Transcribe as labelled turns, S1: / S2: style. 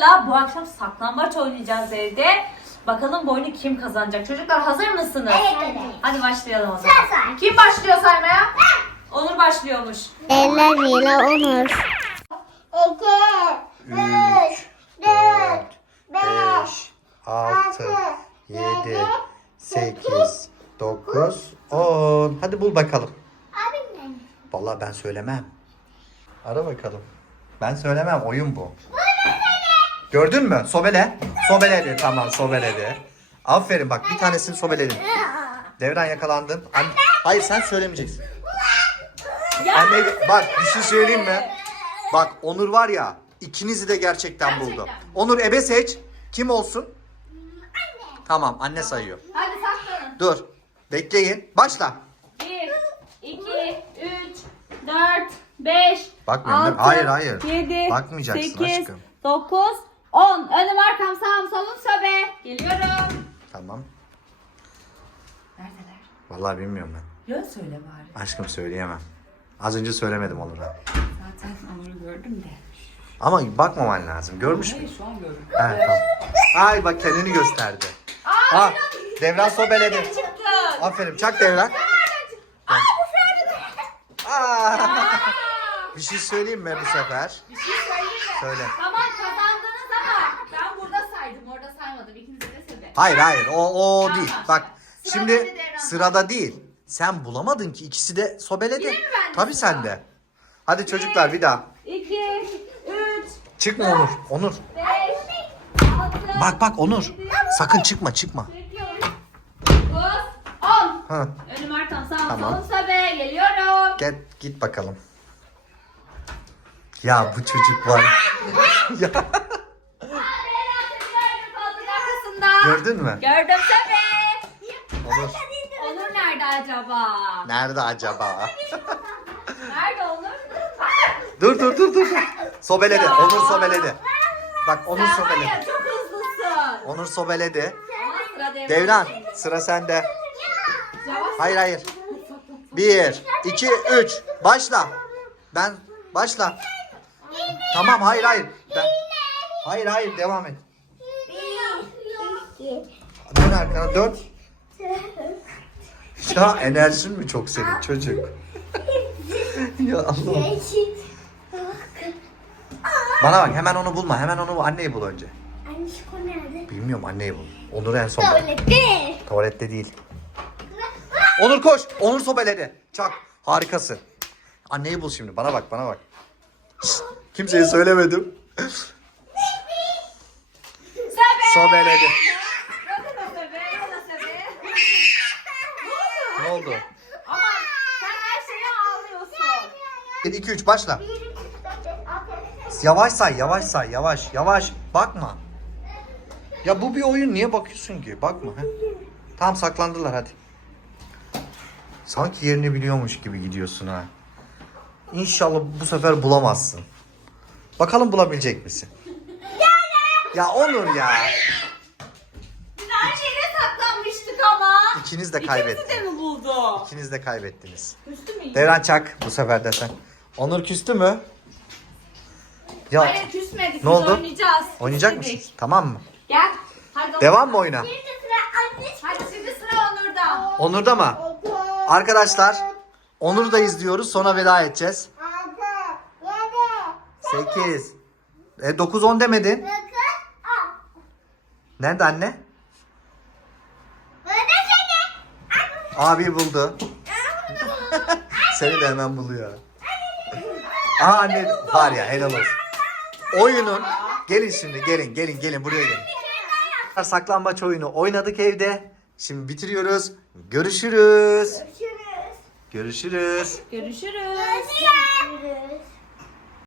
S1: Onur'la bu akşam saklambaç oynayacağız evde. Bakalım bu oyunu kim kazanacak? Çocuklar hazır mısınız?
S2: Evet.
S1: Hadi başlayalım o zaman.
S2: Sen.
S1: Kim başlıyor saymaya? Onur başlıyormuş.
S2: Eller ile Onur. 2, 3, 4, 5,
S3: 6, 7, 8, 9, 10. Hadi bul bakalım.
S2: Abim
S3: Vallahi ben söylemem. Ara bakalım. Ben söylemem. Oyun bu. Gördün mü? Sobele. Sobeledi. Tamam sobeledi. Aferin bak bir tanesini sobeledim. Devran yakalandın. Hayır sen söylemeyeceksin. Anne bak bir şey söyleyeyim mi? Bak Onur var ya ikinizi de gerçekten buldu. Onur ebe seç. Kim olsun? Tamam anne sayıyor.
S1: Hadi saklanın.
S3: Dur. Bekleyin. Başla.
S1: 1, 2, 3, 4, 5,
S3: Bakmıyorum değil mi?
S1: 6,
S3: Hayır.
S1: 7,
S3: Bakmayacaksın
S1: 8,
S3: aşkım.
S1: 9, 10. Önüm arkam sağım solum sobe. Geliyorum.
S3: Tamam.
S1: Neredeler?
S3: Vallahi bilmiyorum ben.
S1: Yön söyle bari.
S3: Aşkım söyleyemem. Az önce söylemedim Onur'a.
S1: Zaten Onur'u gördüm de.
S3: Ama bakmaman lazım. Görmüş mü?
S1: Hayır şu an gördüm.
S3: He tamam. Ay bak kendini gösterdi. Ha, Devran sobeledi.
S1: Çıktı.
S3: Aferin çak Devran. Aa, bir şey söyleyeyim mi bu sefer?
S1: Bir şey söyleyeyim mi?
S3: Söyle.
S1: Tamam kazandınız ama ben burada saydım. Orada saymadım. İkinize de söyle.
S3: Hayır o
S1: Tamam.
S3: değil. Bak
S1: Sıra
S3: şimdi
S1: bende Devran.
S3: sırada değil. Sen bulamadın ki ikisi de sobeledi.
S1: Yine mi bende
S3: Tabii
S1: sıra?
S3: sende. Hadi çocuklar bir daha.
S1: 2, 3,
S3: Çıkma Onur. Onur.
S1: 5, 6,
S3: Bak Onur. Sakın çıkma.
S1: 8, 9, 10.
S3: Ha.
S1: Önüm arkam sağım
S3: Tamam.
S1: solum sobe. Geliyorum.
S3: Git bakalım. Ya bu çocuk var. Ya
S1: Koltuk arkasında.
S3: gördün mü?
S1: Gördüm sobe.
S3: Onur.
S1: Onur nerede acaba?
S3: Nerede acaba?
S1: Nerede Onur?
S3: Dur. Sobeledi.
S1: Ya.
S3: Onur sobeledi. Bak Onur
S1: Sen var
S3: sobeledi.
S1: ya çok hızlısın.
S3: Onur sobeledi.
S1: Ama sıra Devran.
S3: Devran sıra sende.
S1: Yavaş.
S3: Hayır. 1, 2, 3. Başla. Ben başla. Tamam hayır. Ben... Hayır devam et. Dön arkana dön. Ya enerjin mi çok senin çocuk? Ya Allah. Bana bak hemen onu bulma. Hemen onu anneyi bul önce.
S2: Anne şu nerede?
S3: Bilmiyorum anneyi bul. Onur en son.
S2: Tuvalette.
S3: Tuvalette değil. Onur koş. Onur sobeledi. Çak. Harikasın. Anneyi bul şimdi. Bana bak. Şşt, kimseye söylemedim.
S1: Sobe.
S3: Sobeledi.
S1: Bakın o sobe. O da sobe.
S3: Ne oldu?
S1: Ama sen her şeye ağlıyorsun.
S3: 1, 2, 3 başla. Yavaş say. Yavaş. Bakma. Ya bu bir oyun. Niye bakıyorsun ki? Bakma. He. Tamam saklandılar hadi. Sanki yerini biliyormuş gibi gidiyorsun ha. İnşallah bu sefer bulamazsın. Bakalım bulabilecek misin? Ya Onur ya.
S1: Biz aynı yere saklanmıştık ama.
S3: İkiniz de
S1: İkimizi
S3: kaybettiniz.
S1: de mi buldu?
S3: İkiniz de kaybettiniz.
S1: Küstü mü?
S3: Devran çak bu sefer de sen. Onur küstü mü? Ya
S1: Hayır küsmedik.
S3: Ne
S1: Biz
S3: oldu?
S1: oynayacağız.
S3: oynayacak
S1: Küsmedik.
S3: mısın? Tamam mı?
S1: Gel. Hadi
S3: Devam mı oyuna?
S1: Hadi şimdi sıra Onur'da.
S3: Onur'da mı? Arkadaşlar Onur'u da izliyoruz. Sonra veda edeceğiz. 8. 9 10 demedin. Nerede anne? Abi buldu. Seni de hemen buluyor. Aha anne var ya helal olsun. Oyunun gelin şimdi gelin buraya gelin. Saklambaç oyunu oynadık evde. Şimdi bitiriyoruz. Görüşürüz.
S2: Görüşürüz.
S3: Görüşürüz.
S1: Görüşürüz.
S2: Görüşürüz.